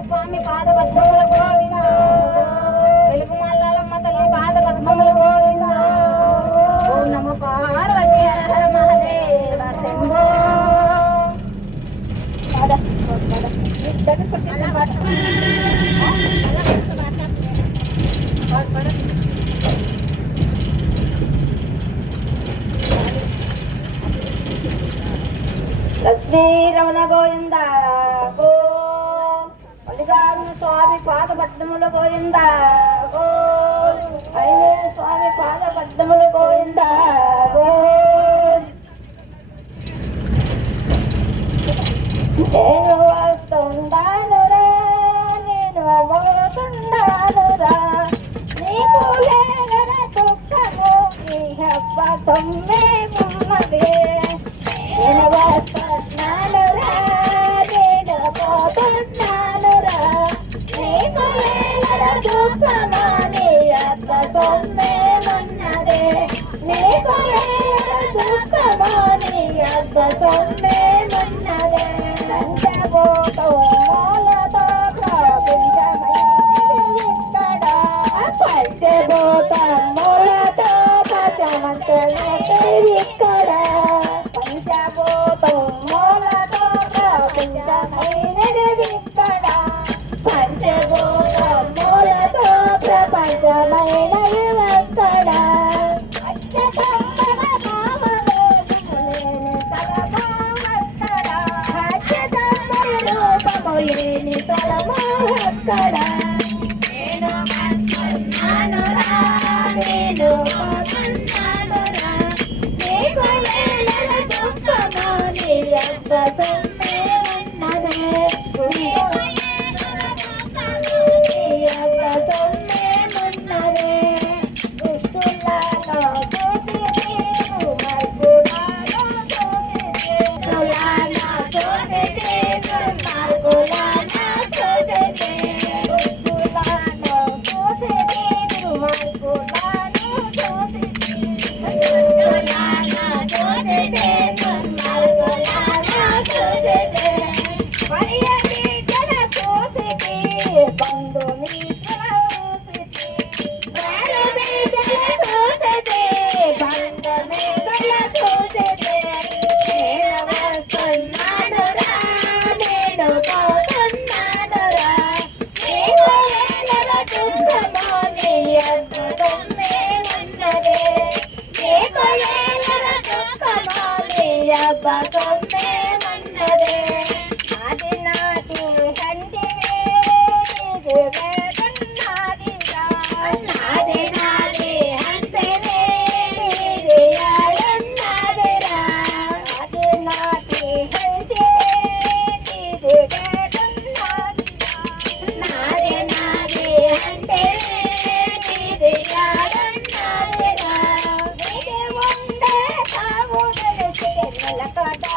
స్వామి పాద పద్మముల గోవింద వెలుగు మల్లమ్మ తల్లి పాద పద్మముల గోవింద ఓం నమో పార్వతీ హర మహాదేవ శంభో లక్ష్మీ రమణ గోవింద గో మల్లికార్జున స్వామి పాద పద్మముల గోవింద గో ఐలేయ స్వామి పాద పద్మముల గోవింద గో నేను వస్తుండానురా నేను పోతుండానురా నీకు లేగన దుఃఖము ఈ హబ్బ తొమ్మే ఉన్నది నేను వస్తున్నానురా నేను పోతున్నానురా నీకు లేగన దుఃఖము నీ హబ్బ తొమ్మే ఉన్నది నీకు లేగన దుఃఖము నీ హబ్బ తొమ్మే ఉన్నది పంచభూతో మూలతో ప్రపంచమైంది ఇక్కడ పంచభూత మూలతో ప్రపంచమంతటి ఇక్కడ పంచభూత మూలతో ప్రపంచమైనది ఇక్కడ పంచభూత మూలతో ప్రపంచమైనది ఎక్కడ లేని తలమక్కడ నేను వస్తున్నానురా నేను పోతున్నానురా నీకు లేని దుఃఖము నీ అబ్బ తొమ్మే ఉన్నదే నీకు లేని దుఃఖము నీ అబ్బ తొమ్మే ఉన్నదే దుష్టులలో చూసి నీవు మర్గుడాలో చూసి దులాలో చూసి బొమ్మే ఉన్నదే నాది నాటి హంటివే వేడున్నాదిరా నాది నాది హంటివే వేడున్నాదిరా నాది నాటి హంటివే వేడున్నాదిరా నాది నాది హంటివే వేడున్నాదిరా నీది ఉండే తావు వెలుగు కడా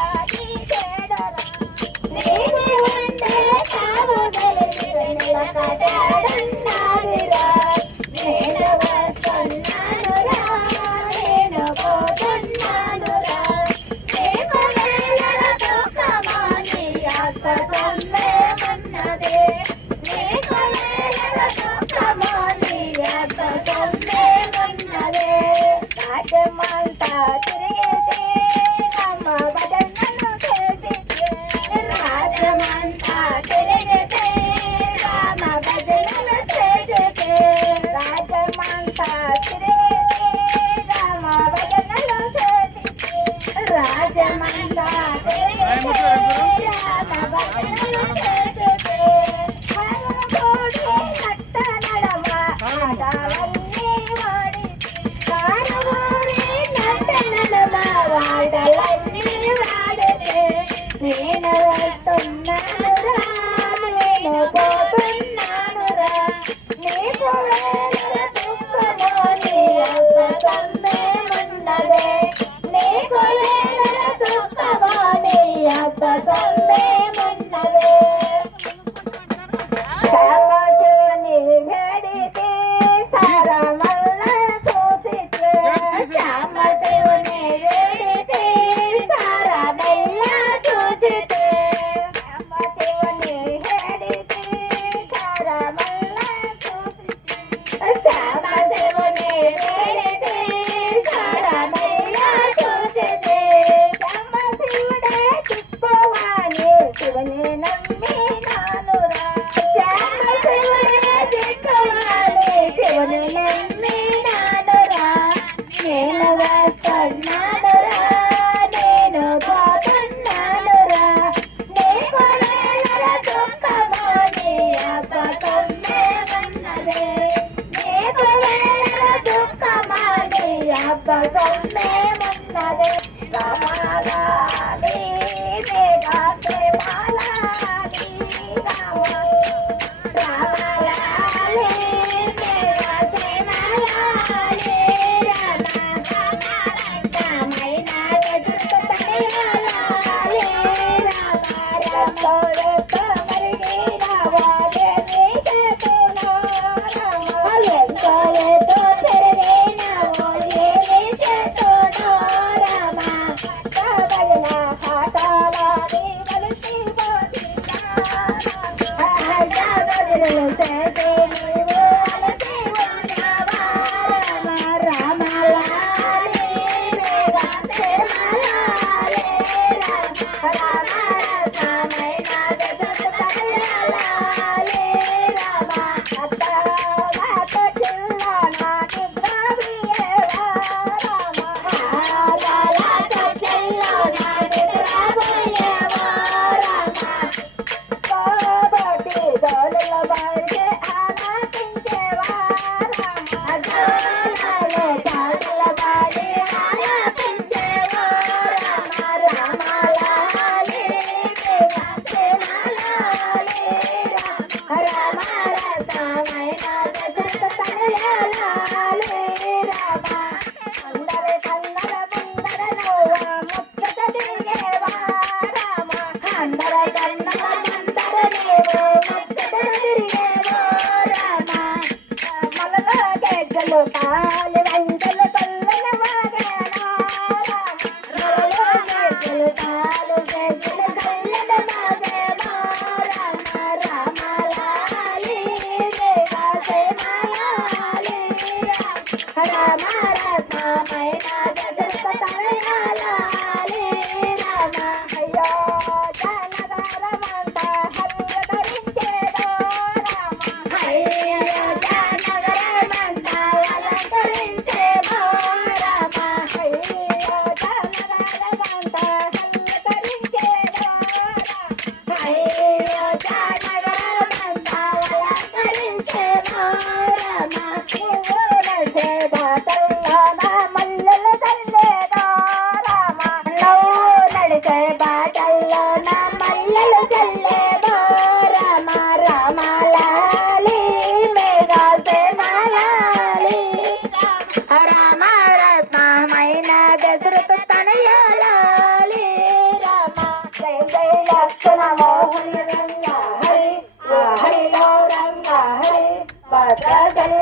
Hare